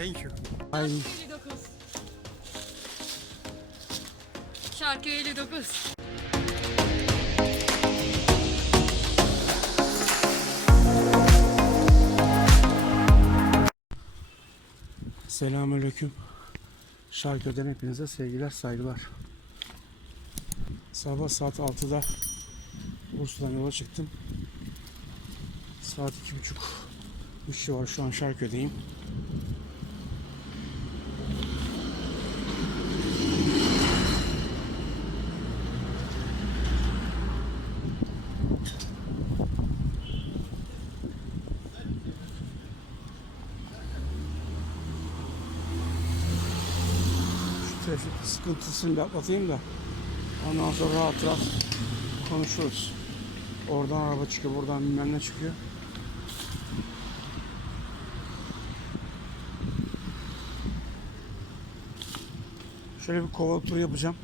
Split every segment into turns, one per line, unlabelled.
Thank you.
Ay,
59. Şarkı 59.
selamünaleyküm. Şarkıdan hepinize sevgiler, saygılar. Sabah saat 6'da Bursa'dan yola çıktım. Saat 2.30 3 var şu an Şarköy'deyim. Şu trafik sıkıntısını bir atlatayım da ondan sonra rahat rahat konuşuruz. Oradan araba çıkıyor, buradan bilmem ne çıkıyor. Şöyle bir kova turu yapacağım.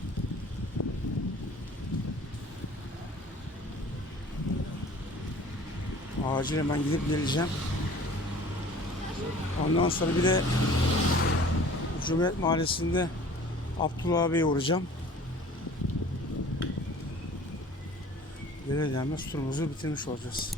Acil hemen gidip geleceğim. Ondan sonra bir de Cumhuriyet Mahallesi'nde Abdullah Bey'e uğrayacağım. Gelir gelmez turumuzu bitirmiş olacağız.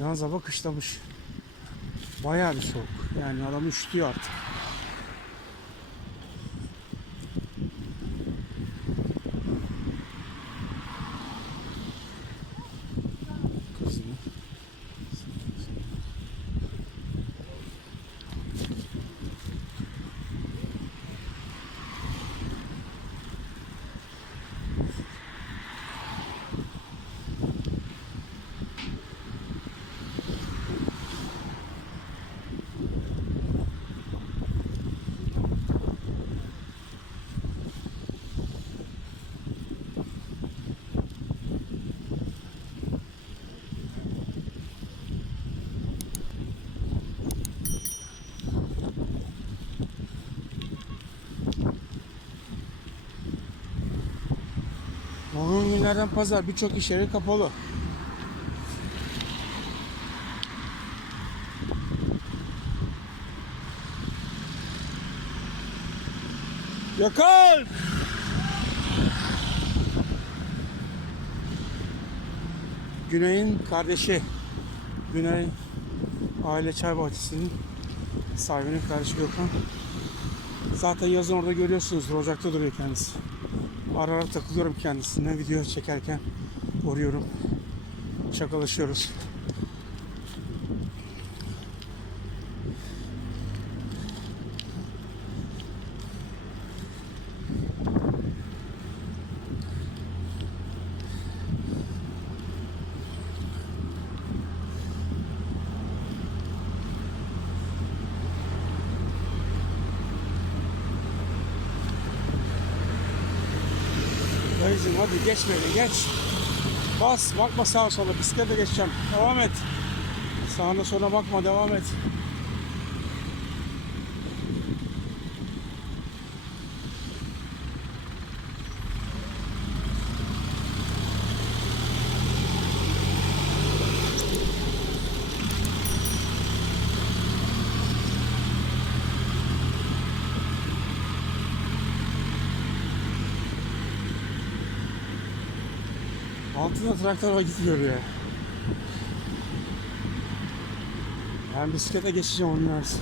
Yalnız hava kışlamış. Bayağı bir soğuk. Yani adam üşütüyor artık. Bugün günlerden pazar birçok iş yeri kapalı. Yakal! Güney'in kardeşi. Güney Aile Çay Bahçesi'nin sahibinin kardeşi Gökhan. Zaten yazın orada görüyorsunuz. Ocakta duruyor kendisi. Ara ara takılıyorum kendisine. Video çekerken uğruyorum. Şakalaşıyoruz. Dayıcım hadi geç beni geç. Bas bakma sağa sola bisiklete geçeceğim. Devam et. Sağına sola bakma devam et. Altında traktör gitmiyor ya. Ben bisiklete geçeceğim onun arası.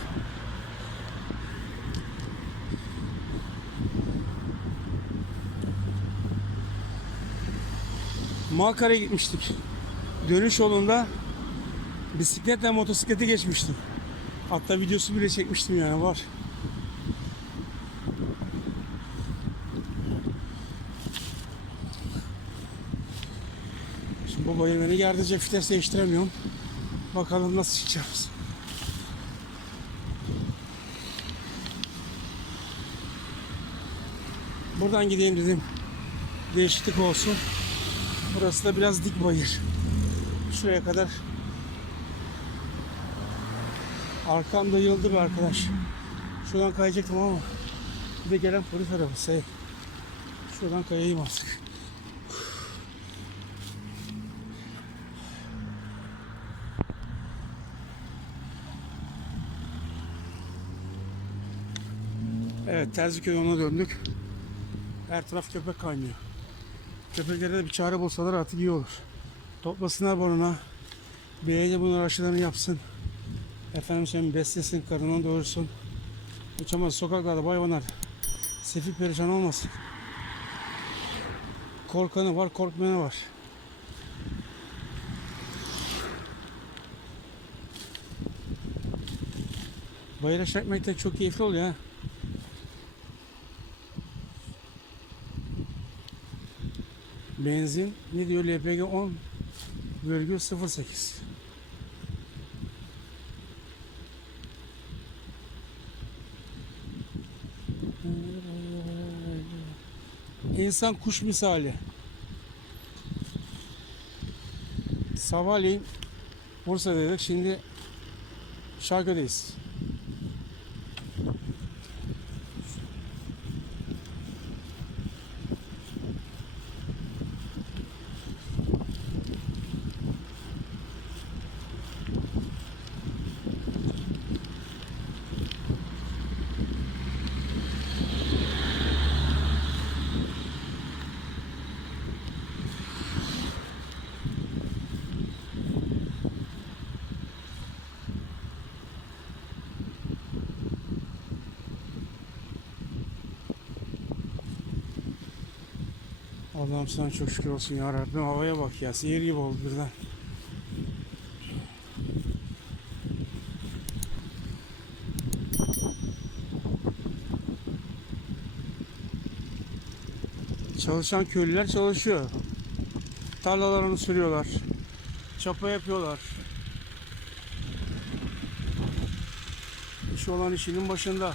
Malkara'ya gitmiştik. Dönüş yolunda bisikletle motosikleti geçmiştim. Hatta videosu bile çekmiştim yani var. Bu bayır beni gerdecek vites değiştiremiyorum. Bakalım nasıl çıkacağız. Buradan gideyim dedim. Değişiklik olsun. Burası da biraz dik bayır. Şuraya kadar. Arkamda yıldı bir arkadaş. Şuradan kayacaktım ama bir de gelen polis arabası. Şuradan kayayım artık. Evet Terziköy yoluna döndük. Her taraf köpek kaynıyor. Köpeklere de bir çare bulsalar artık iyi olur. Toplasınlar burnuna. Beğeni bunlar aşılarını yapsın. Efendim sen beslesin, karından doyursun. Uçamaz sokaklarda hayvanlar. Sefil perişan olmasın. Korkanı var, korkmayanı var. Etmek de çok keyifli oluyor ha. Benzin ne diyor LPG 10,08 İnsan kuş misali. Sabahleyin Bursa'daydık. Şimdi Şarkı'dayız. Allah'ım sana çok şükür olsun ya Rabbim. Havaya bak ya. Sihir gibi oldu birden. Çalışan köylüler çalışıyor. Tarlalarını sürüyorlar. Çapa yapıyorlar. İş olan işinin başında.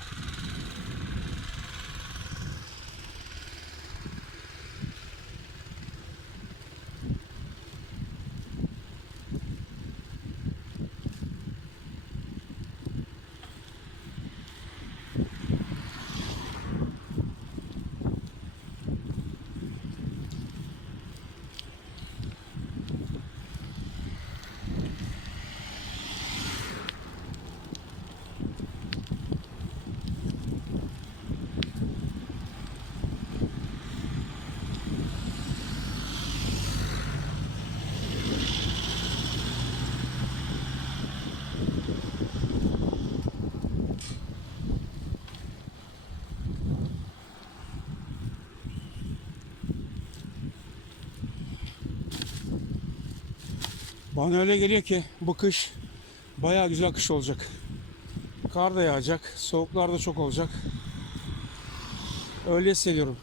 Bana öyle geliyor ki bu kış bayağı güzel kış olacak. Kar da yağacak, soğuklar da çok olacak. Öyle hissediyorum.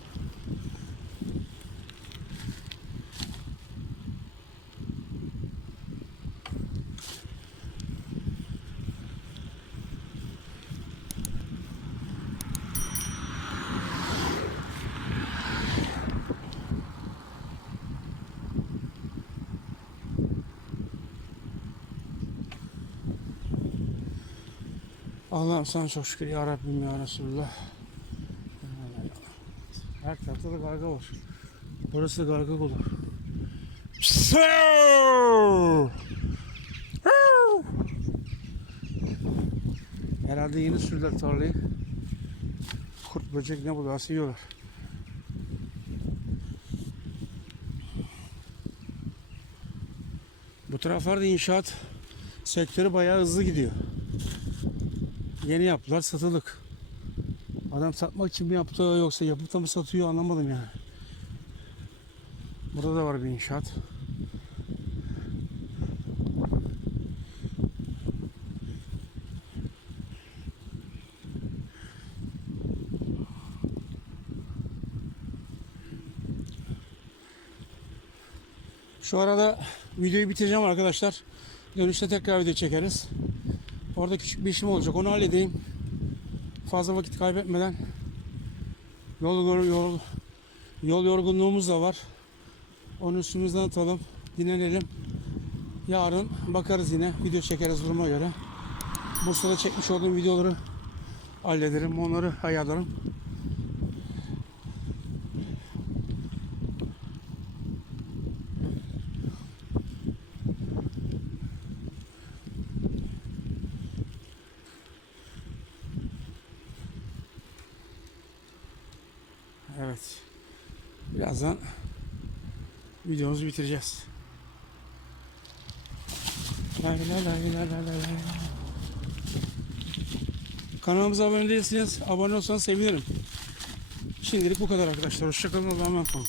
Allah'ım sana çok şükür ya Rabbim ya Resulullah. Her tarafta da garga var. Burası da garga olur. Herhalde yeni sürdüler tarlayı. Kurt böcek ne buluyorsa yiyorlar. Bu taraflarda inşaat sektörü bayağı hızlı gidiyor. Yeni yaptılar satılık. Adam satmak için mi yaptı yoksa yapıp da mı satıyor anlamadım yani. Burada da var bir inşaat. Şu arada videoyu bitireceğim arkadaşlar. Dönüşte tekrar video çekeriz. Orada küçük bir işim olacak. Onu halledeyim. Fazla vakit kaybetmeden yol, yol, yol, yorgunluğumuz da var. Onu üstümüzden atalım. Dinlenelim. Yarın bakarız yine. Video çekeriz duruma göre. Bursa'da çekmiş olduğum videoları hallederim. Onları ayarlarım. Evet. Birazdan videomuzu bitireceğiz. Kanalımıza abone değilseniz abone olsanız sevinirim. Şimdilik bu kadar arkadaşlar. Hoşçakalın. Allah'a emanet olun.